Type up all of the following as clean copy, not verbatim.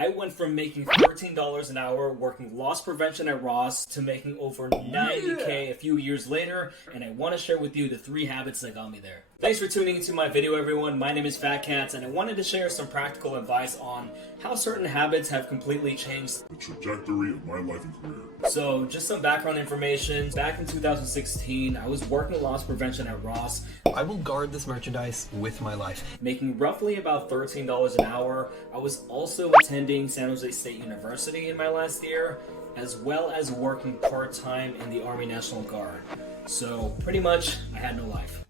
I went from making $13 an hour working loss prevention at Ross to making over $90K a few years later, and I want to share with you the 3 habits that got me there. Thanks for tuning into my video, everyone. My name is Fat Cats, and I wanted to share some practical advice on how certain habits have completely changed the trajectory of my life and career. So, just some background information. Back in 2016, I was working loss prevention at Ross. I will guard this merchandise with my life. Making roughly about $13 an hour. I was also attending San Jose State University in my last year, as well as working part-time in the Army National Guard. So, pretty much, I had no life.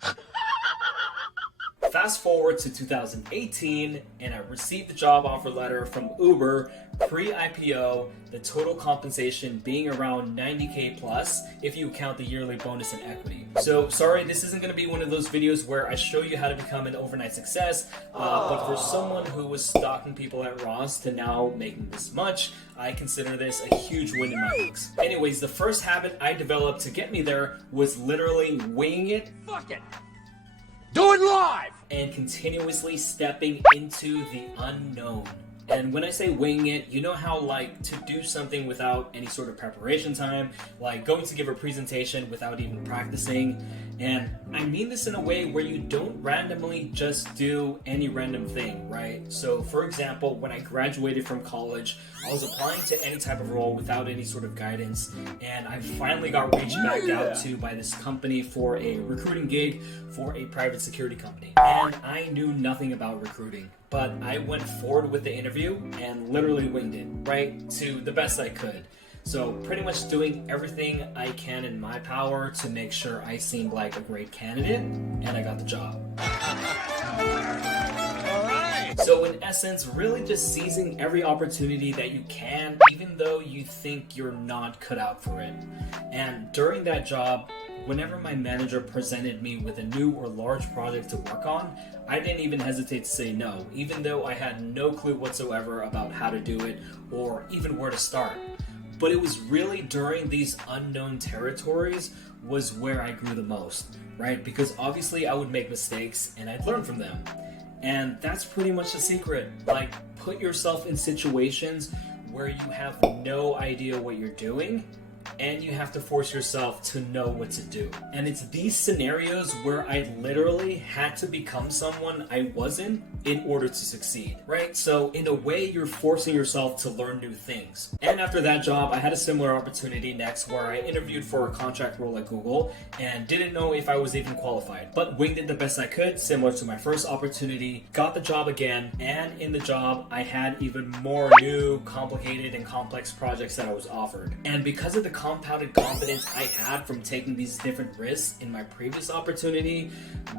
Fast forward to 2018, and I received the job offer letter from Uber pre-IPO, the total compensation being around $90K plus if you count the yearly bonus and equity. So sorry, this isn't going to be one of those videos where I show you how to become an overnight success, but for someone who was stalking people at Ross to now making this much, I consider this a huge win in my books. Anyways, the first habit I developed to get me there was literally winging it. Fuck it! Do it live! And continuously stepping into the unknown. And when I say wing it, you know how like to do something without any sort of preparation time, like going to give a presentation without even practicing. And I mean this in a way where you don't randomly just do any random thing, right? So for example, when I graduated from college, I was applying to any type of role without any sort of guidance, and I finally got reached back out to by this company for a recruiting gig for a private security company. And I knew nothing about recruiting, but I went forward with the interview and literally winged it, right? To the best I could. So pretty much doing everything I can in my power to make sure I seemed like a great candidate, and I got the job. So in essence, really just seizing every opportunity that you can, even though you think you're not cut out for it. And during that job, whenever my manager presented me with a new or large project to work on, I didn't even hesitate to say no, even though I had no clue whatsoever about how to do it or even where to start. But it was really during these unknown territories was where I grew the most, right? Because obviously I would make mistakes and I'd learn from them. And that's pretty much the secret. Like, put yourself in situations where you have no idea what you're doing, and you have to force yourself to know what to do. And it's these scenarios where I literally had to become someone I wasn't in order to succeed, right? So in a way, you're forcing yourself to learn new things. And after that job, I had a similar opportunity next where I interviewed for a contract role at Google and didn't know if I was even qualified, but winged it the best I could, similar to my first opportunity, got the job again, and in the job, I had even more new, complicated, and complex projects that I was offered. And because of the compounded confidence I had from taking these different risks in my previous opportunity,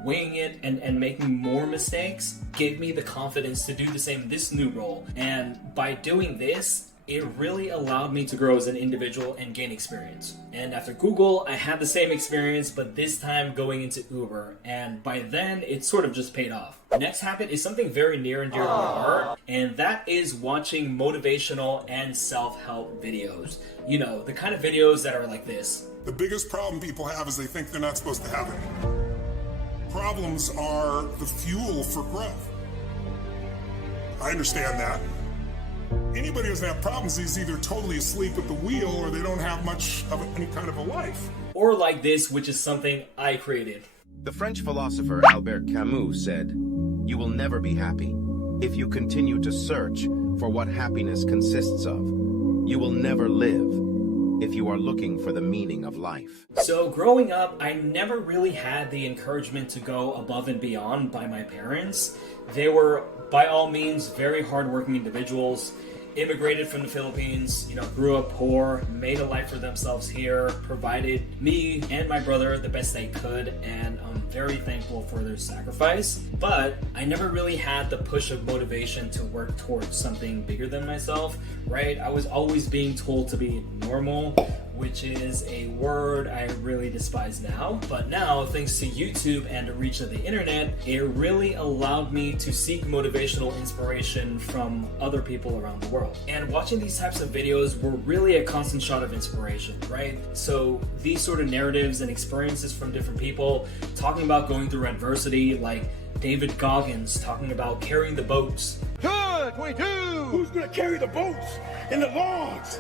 winging it and making more mistakes gave me the confidence to do the same in this new role. And by doing this, it really allowed me to grow as an individual and gain experience. And after Google, I had the same experience, but this time going into Uber. And by then, it sort of just paid off. The next habit is something very near and dear to my heart, and that is watching motivational and self-help videos. You know, the kind of videos that are like this. The biggest problem people have is they think they're not supposed to have any. Problems are the fuel for growth. I understand that. Anybody who doesn't have problems is either totally asleep at the wheel or they don't have much of any kind of a life. Or like this, which is something I created. The French philosopher Albert Camus said, "You will never be happy if you continue to search for what happiness consists of. You will never live if you are looking for the meaning of life." So growing up, I never really had the encouragement to go above and beyond by my parents. They were, by all means, very hardworking individuals, immigrated from the Philippines, grew up poor, made a life for themselves here, provided me and my brother the best they could, and I'm very thankful for their sacrifice. But I never really had the push of motivation to work towards something bigger than myself, right? I was always being told to be normal, which is a word I really despise now. But now, thanks to YouTube and the reach of the internet, it really allowed me to seek motivational inspiration from other people around the world. And watching these types of videos were really a constant shot of inspiration, right? So these sort of narratives and experiences from different people talking about going through adversity, like David Goggins talking about carrying the boats. Good 2022. Who's gonna carry the boats and the logs?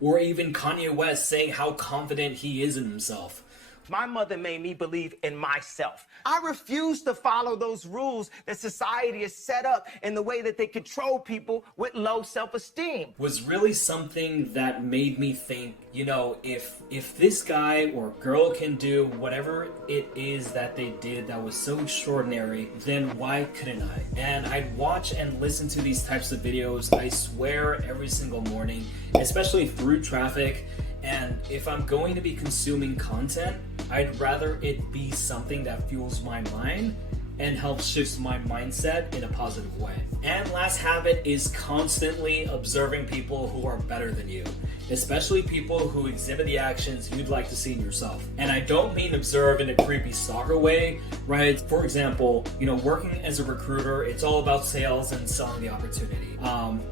Or even Kanye West saying how confident he is in himself. My mother made me believe in myself. I refuse to follow those rules that society has set up in the way that they control people with low self-esteem. Was really something that made me think, you know, if this guy or girl can do whatever it is that they did that was so extraordinary, then why couldn't I? And I'd watch and listen to these types of videos, I swear, every single morning, especially through traffic. And if I'm going to be consuming content, I'd rather it be something that fuels my mind and helps shift my mindset in a positive way. And last habit is constantly observing people who are better than you, especially people who exhibit the actions you'd like to see in yourself. And I don't mean observe in a creepy stalker way, right? For example, you know, working as a recruiter, it's all about sales and selling the opportunity.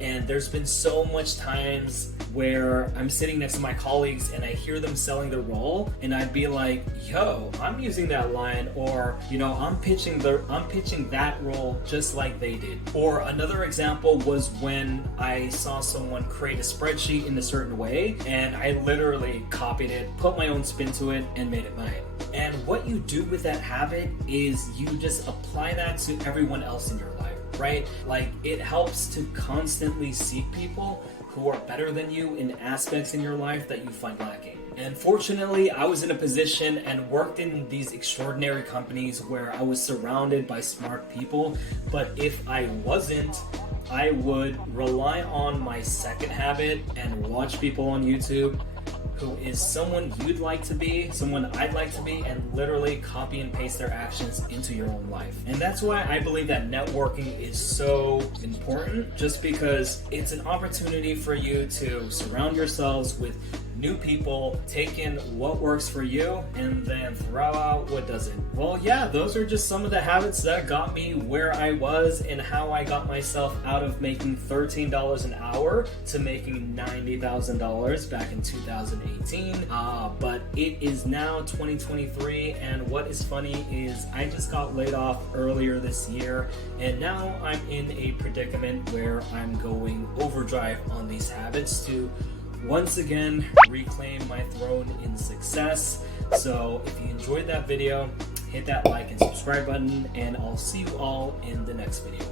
And there's been so much times where I'm sitting next to my colleagues and I hear them selling the role, and I'd be like, yo, I'm using that line, or, you know, I'm pitching that role just like they did. Or another example was when I saw someone create a spreadsheet in a certain way, and I literally copied it, put my own spin to it, and made it mine. And what you do with that habit is you just apply that to everyone else in your life, right? Like, it helps to constantly seek people who are better than you in aspects in your life that you find lacking. And fortunately, I was in a position and worked in these extraordinary companies where I was surrounded by smart people. But if I wasn't, I would rely on my second habit and watch people on YouTube who is someone you'd like to be, someone I'd like to be, and literally copy and paste their actions into your own life. And that's why I believe that networking is so important, just because it's an opportunity for you to surround yourselves with new people, take in what works for you, and then throw out what doesn't. Well, yeah, those are just some of the habits that got me where I was and how I got myself out of making $13 an hour to making $90,000 back in 2018. But it is now 2023, and what is funny is I just got laid off earlier this year, and now I'm in a predicament where I'm going overdrive on these habits to once again reclaim my throne in success. So if you enjoyed that video, hit that like and subscribe button, and I'll see you all in the next video.